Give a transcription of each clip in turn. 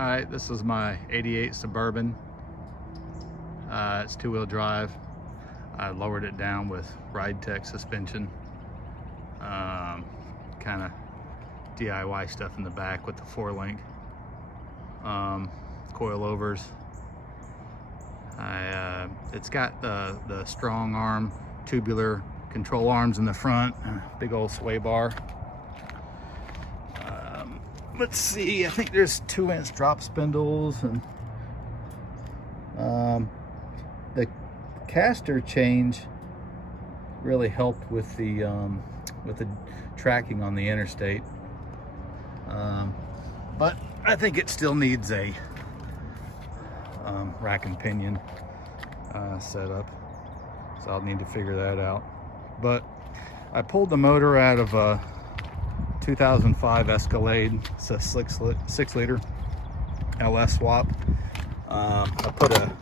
Alright, this is my 88 Suburban. It's two-wheel drive. I lowered it down with Ride Tech suspension. Kind of DIY stuff in the back with the 4-link. Coilovers. It's got the strong arm tubular control arms in the front, big old sway bar. Let's see, I think there's 2-inch drop spindles, and the caster change really helped with the tracking on the interstate. But I think it still needs a rack and pinion setup, so I'll need to figure that out. But I pulled the motor out of a 2005 Escalade. It's a 6-liter LS swap. I put a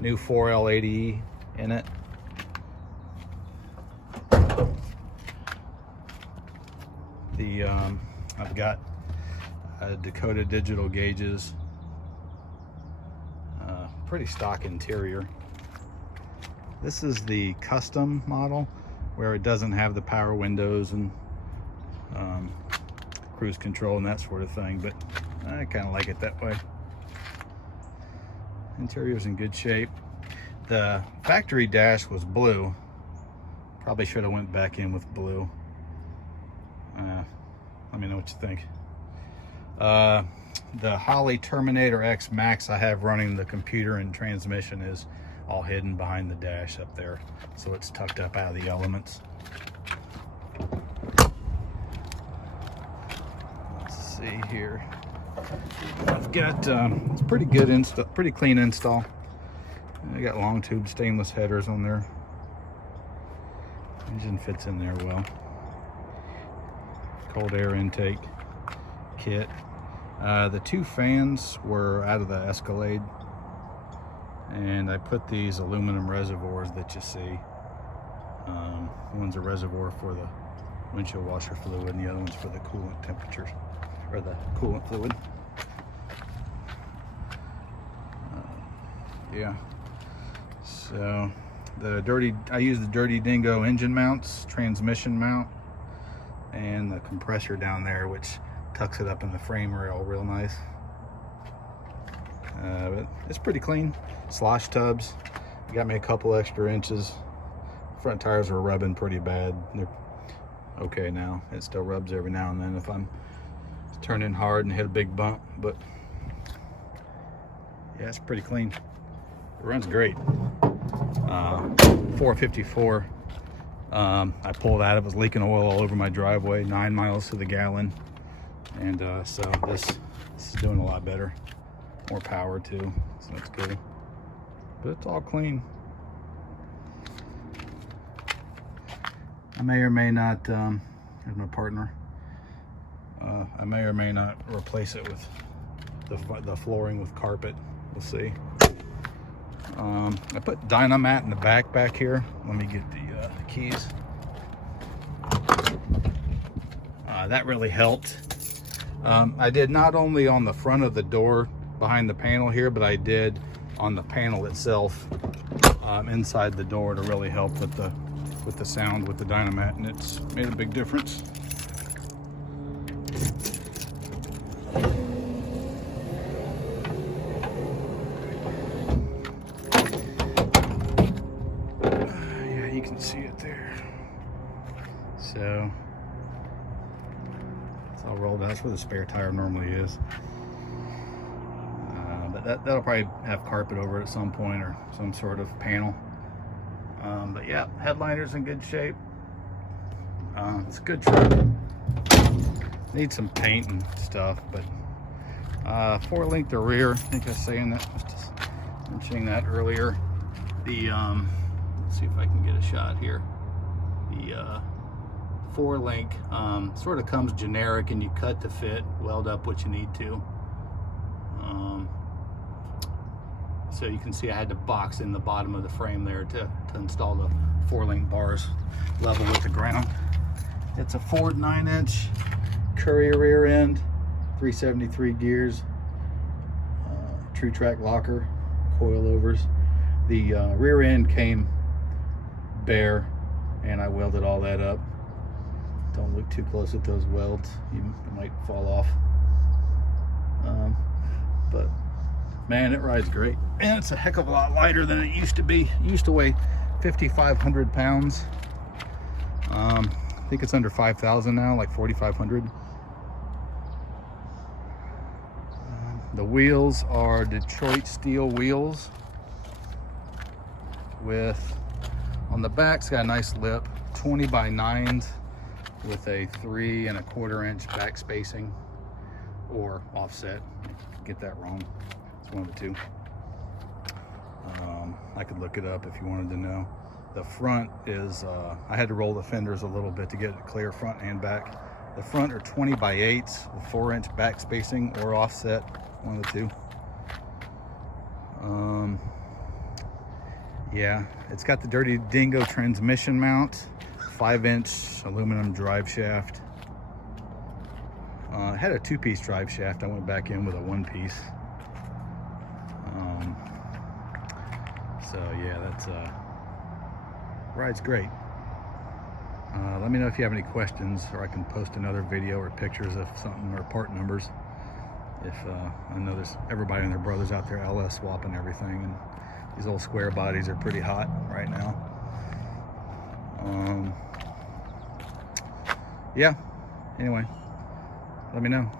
new 4L80E in it. I've got Dakota digital gauges. Pretty stock interior. This is the custom model where it doesn't have the power windows and cruise control and that sort of thing, but I kind of like it that way. Interior's in good shape. The factory dash was blue. Probably should have went back in with blue. Let me know what you think. The Holley Terminator X Max I have running, the computer and transmission is all hidden behind the dash up there, so it's tucked up out of the elements. Let's see here. I've got it's pretty good install, pretty clean install. I got long tube stainless headers on there. Engine fits in there well. Cold air intake kit. The 2 fans were out of the Escalade, and I put these aluminum reservoirs that you see. One's a reservoir for the windshield washer fluid, and the other one's for the coolant temperatures, or the coolant fluid. Yeah. So I use the Dirty Dingo engine mounts, transmission mount, and the compressor down there, which tucks it up in the frame rail real nice. But it's pretty clean. Slosh tubs, got me a couple extra inches. Front tires were rubbing pretty bad. They're okay now. It still rubs every now and then if I'm turning hard and hit a big bump, but yeah, it's pretty clean. It runs great. 454. I pulled out, it was leaking oil all over my driveway, 9 miles to the gallon. And so this is doing a lot better. More power too, so that's good. But it's all clean. I may or may not, here's my partner. I may or may not replace it with the flooring with carpet. We'll see. I put Dynamat in the back here. Let me get the keys. That really helped. I did not only on the front of the door behind the panel here, but I did on the panel itself inside the door to really help with the sound with the Dynamat, and it's made a big difference. Yeah, you can see it there. So it's all rolled out. That's where the spare tire normally is. But that'll probably have carpet over it at some point, or some sort of panel. But yeah, headliner's in good shape. It's a good truck. Needs some paint and stuff, but 4-link the rear. I think I was saying that, was just mentioning that earlier. The let's see if I can get a shot here. The 4-link sort of comes generic, and you cut to fit, weld up what you need to. So you can see I had to box in the bottom of the frame there to install the 4-link bars level with the ground. It's a Ford 9-inch Courier rear end, 373 gears. True Track locker, coilovers. The rear end came bare, and I welded all that up. Don't look too close at those welds, you might fall off. But man, it rides great, and it's a heck of a lot lighter than it used to be. It used to weigh 5,500 pounds. I think it's under 5,000 now, like 4,500. The wheels are Detroit steel wheels with, on the back's got a nice lip, 20 by 9s with a 3 1/4 inch back spacing or offset. Get that wrong, it's one of the two. I could look it up if you wanted to know. The front is, I had to roll the fenders a little bit to get it clear front and back. The front are 20 by 8s with 4 inch back spacing or offset, one of the two. Yeah, it's got the Dirty Dingo transmission mount, 5 inch aluminum drive shaft. It had a 2-piece drive shaft. I went back in with a 1-piece. So yeah, that's rides great. Let me know if you have any questions, or I can post another video or pictures of something, or part numbers. If I know there's everybody and their brothers out there LS swapping everything, and these old square bodies are pretty hot right now. Yeah, anyway, let me know.